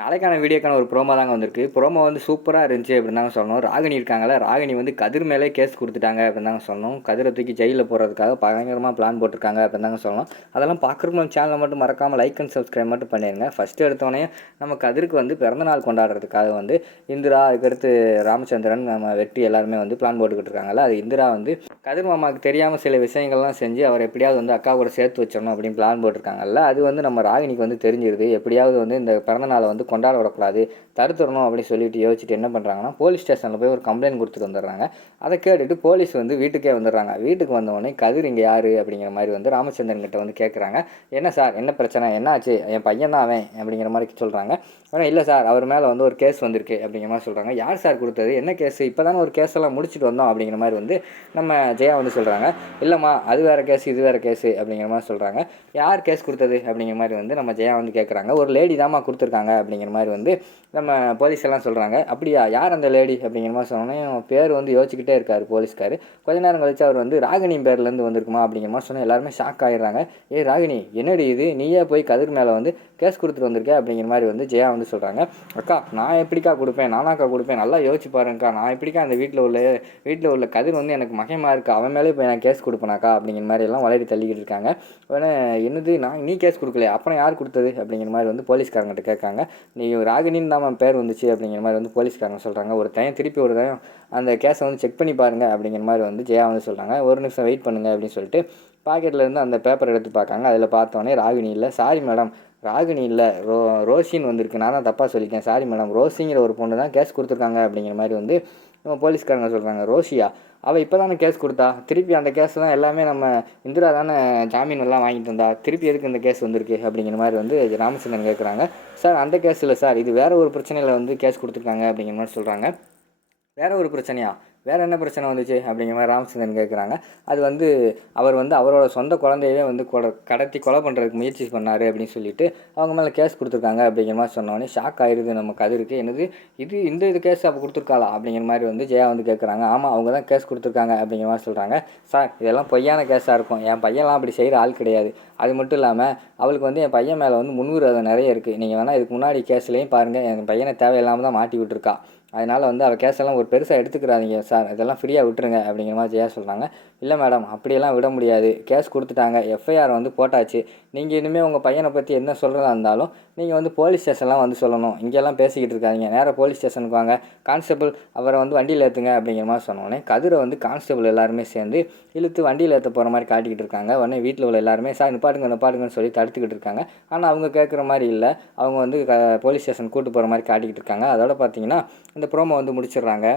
நாளைக்கான வீடியோக்கான ஒரு ப்ரோமோ தாங்க வந்திருக்கு. ப்ரோமோ வந்து சூப்பரா இருந்துச்சு அப்படின்னு தாங்க சொல்லணும். ராகினி இருக்காங்கல்ல, ராகினி வந்து கதிர் மேலே கேஸ் குடுத்துட்டாங்க அப்படின்னு தாங்க சொல்லணும். கதிர தூக்கி ஜெயில்ல போடுறதுக்காக பயங்கரமா பிளான் போட்டிருக்காங்க அப்படின்னு தாங்க சொல்லணும். அதெல்லாம் பார்க்குறப்ப நம்ம சேனலை மட்டும் மறக்காம லைக் அண்ட் சப்ஸ்கிரைப் மட்டும் பண்ணிடுங்க. ஃபர்ஸ்ட் எடுத்தோடனே நம்ம கதிருக்கு வந்து பிறந்தநாள் கொண்டாடுறதுக்காக வந்து இந்திரா, அதுக்கடுத்து ராமச்சந்திரன், நம்ம வெற்றி எல்லாருமே வந்து பிளான் போட்டுக்கிட்டு இருக்காங்கல்ல. அது இந்திரா வந்து கதிர் மாமாவுக்கு தெரியாமல் சில விஷயங்கள்லாம் செஞ்சு அவர் எப்படியாவது வந்து அக்கா கூட சேர்த்து வச்சிடணும் அப்படின்னு பிளான் போட்டிருக்காங்கல்ல. அது வந்து நம்ம ராகினிக்கு வந்து தெரிஞ்சிருது. எப்படியாவது வந்து இந்த பிறந்தநாளை வந்து கொண்டாட விடக்கூடாது, தடுத்துடணும் அப்படின்னு சொல்லிட்டு யோசிச்சுட்டு என்ன பண்ணுறாங்கன்னா, போலீஸ் ஸ்டேஷனில் போய் ஒரு கம்ப்ளைண்ட் கொடுத்துட்டு வந்துடுறாங்க. அதை கேட்டுட்டு போலீஸ் வந்து வீட்டுக்கே வந்துடுறாங்க. வீட்டுக்கு வந்தவொடனே கதிர் இங்கே யார் அப்படிங்கிற மாதிரி வந்து ராமச்சந்திரன் கிட்ட வந்து கேட்குறாங்க. என்ன சார், என்ன பிரச்சனை, என்ன ஆச்சு, என் பையன் தான் அவன் அப்படிங்கிற மாதிரி சொல்கிறாங்க. ஆனால் இல்லை சார், அவர் மேலே வந்து ஒரு கேஸ் வந்திருக்கு அப்படிங்கிற மாதிரி சொல்கிறாங்க. யார் சார் கொடுத்தது, என்ன கேஸு, இப்போ தானே ஒரு கேஸ் எல்லாம் முடிச்சுட்டு வந்தோம் அப்படிங்கிற மாதிரி வந்து நம்ம ஜெயா வந்து சொல்கிறாங்க. இல்லைம்மா, அது வேறு கேஸு இது வேறு கேஸு அப்படிங்கிற மாதிரி சொல்கிறாங்க. யார் கேஸ் கொடுத்தது அப்படிங்கிற மாதிரி வந்து நம்ம ஜெயா வந்து கேட்குறாங்க. ஒரு லேடி தாம்மா கொடுத்துருக்காங்க அப்படிங்கிற மாதிரி வந்து நம்ம போலீஸ் எல்லாம் சொல்கிறாங்க. அப்படியா, யார் அந்த லேடி அப்படிங்கிற மாதிரி சொன்னோன்னே பேர் வந்து யோசிச்சுக்கிட்டே இருக்கார் போலீஸ்கார். கொஞ்ச நேரம் கழிச்சு அவர் வந்து ராகினி பேர்லேருந்து வந்திருக்குமா அப்படிங்கிற மாதிரி சொன்னால் எல்லாருமே ஷாக் ஆகிடுறாங்க. ராகினி, என்னடி இது, நீயே போய் கதிர் மேலே வந்து கேஸ் கொடுத்துட்டு வந்திருக்கேன் அப்படிங்கிற மாதிரி வந்து ஜெயா வந்து சொல்கிறாங்க. அக்கா, நான் எப்படிக்கா கொடுப்பேன், நானாக்கா கொடுப்பேன், நல்லா யோசிச்சு பாருங்கக்கா, நான் எப்படிக்கா அந்த வீட்டில் உள்ள கதிர் வந்து எனக்கு மகமா இருக்கு, அவன் மேலே இப்போ நான் கேஸ் கொடுப்பேனாக்கா அப்படிங்கிற மாதிரி எல்லாம் வளரி தள்ளிக்கிட்டு இருக்காங்க. உடனே என்னது, நீ கேஸ் கொடுக்கலையா, அப்புறம் யார் கொடுத்தது அப்படிங்கிற மாதிரி வந்து போலீஸ்காரங்கிட்ட கேட்காங்க. நீ ராகினின்னு தான் பேர் வந்துச்சு அப்படிங்கிற மாதிரி வந்து போலீஸ்காரங்க சொல்கிறாங்க. ஒரு டைம் திருப்பி ஒரு டைம் அந்த கேஸை வந்து செக் பண்ணி பாருங்கள் அப்படிங்கிற மாதிரி வந்து ஜெயா வந்து சொல்கிறாங்க. ஒரு நிமிஷம் வெயிட் பண்ணுங்கள் அப்படின்னு சொல்லிட்டு பாக்கெட்லேருந்து அந்த பேப்பர் எடுத்து பார்க்காங்க. அதில் பார்த்தோன்னே ராகினி இல்லை. சாரி மேடம், ராகினி இல்லை, ரோஷின்னு வந்திருக்கு, நான் தான் தப்பாக சொல்லிட்டேன், சாரி மேடம், ரோஷிங்கிற ஒரு பொண்ணு தான் கேஸ் கொடுத்துருக்காங்க அப்படிங்கிற மாதிரி வந்து நம்ம போலீஸ்காரங்க சொல்கிறாங்க. ரோஷியா, அவள் இப்போ தானே கேஸ் கொடுத்தா, திருப்பி அந்த கேஸ் தான் எல்லாமே நம்ம இந்திரா தானே ஜாமீன் எல்லாம் வாங்கிட்டு வந்தா, திருப்பி எதுக்கு இந்த கேஸ் வந்திருக்கு அப்படிங்கிற மாதிரி வந்து ராமச்சந்திரன் கேட்குறாங்க. சார், அந்த கேஸ் இல்லை சார், இது வேறு ஒரு பிரச்சனையில் வந்து கேஸ் கொடுத்துருக்காங்க அப்படிங்கிற மாதிரி சொல்கிறாங்க. வேறு ஒரு பிரச்சனையா, வேறு என்ன பிரச்சனை வந்துச்சு அப்படிங்கிற மாதிரி ராமச்சந்திரன் கேட்குறாங்க. அது வந்து அவர் வந்து அவரோட சொந்த குழந்தையவே வந்து கடத்தி கொலை பண்ணுறதுக்கு முயற்சி பண்ணார் அப்படின்னு சொல்லிட்டு அவங்க மேலே கேஸ் கொடுத்துருக்காங்க அப்படிங்கிற மாதிரி சொன்னோடனே ஷாக் ஆயிடுது நம்ம கதிருக்கு. என்னது இது, இந்த கேஸ் அப்போ கொடுத்துருக்காளா அப்படிங்கிற மாதிரி வந்து ஜெயா வந்து கேட்குறாங்க. ஆமாம், அவங்க தான் கேஸ் கொடுத்துருக்காங்க அப்படிங்கிற மாதிரி சொல்கிறாங்க. சார், இதெல்லாம் பொய்யான கேஸாக இருக்கும், என் பையன்லாம் அப்படி செய்கிற ஆள் கிடையாது. அது மட்டும் இல்லாமல் அவளுக்கு வந்து என் பையன் மேலே வந்து முன்விரோதம் நிறைய இருக்குது. நீங்கள் வேணால் இதுக்கு முன்னாடி கேஸ்லேயும் பாருங்கள், என் பையனை தேவையில்லாமல் தான் மாட்டி விட்டுருக்கா. அதனால் வந்து அவள் கேஸெல்லாம் ஒரு பெருசாக எடுத்துக்கிறாதீங்க சார், இதெல்லாம் ஃப்ரீயாக விட்டுருங்க அப்படிங்கிற மாதிரி ஜெயா சொல்கிறாங்க. இல்லை மேடம், அப்படியெல்லாம் விட முடியாது, கேஸ் கொடுத்துட்டாங்க, எஃப்ஐஆர் வந்து போட்டாச்சு. நீங்கள் இனிமேல் உங்கள் பையனை பற்றி என்ன சொல்கிறதா இருந்தாலும் நீங்கள் வந்து போலீஸ் ஸ்டேஷன்லாம் வந்து சொல்லணும், இங்கெல்லாம் பேசிக்கிட்டு இருக்காதிங்க, நேராக போலீஸ் ஸ்டேஷனுக்கு வாங்க, கான்ஸ்டபிள் அவரை வந்து வண்டியில் ஏற்றுங்க அப்படிங்கிற மாதிரி சொன்னோடனே கதிரை வந்து கான்ஸ்டபிள் எல்லாருமே சேர்ந்து இழுத்து வண்டியில் ஏற்ற போகிற மாதிரி காட்டிக்கிட்டு இருக்காங்க. உடனே வீட்டில் உள்ள எல்லாருமே சார் நிப்பாட்டுங்கன்னு சொல்லி தடுத்துக்கிட்டு இருக்காங்க. ஆனால் அவங்க கேட்குற மாதிரி இல்லை, அவங்க வந்து போலீஸ் ஸ்டேஷன் கூட்டு போகிற மாதிரி காட்டிக்கிட்டு இருக்காங்க. அதோட பார்த்தீங்கன்னா இந்த ப்ரோமோ வந்து முடிச்சிடுறாங்க.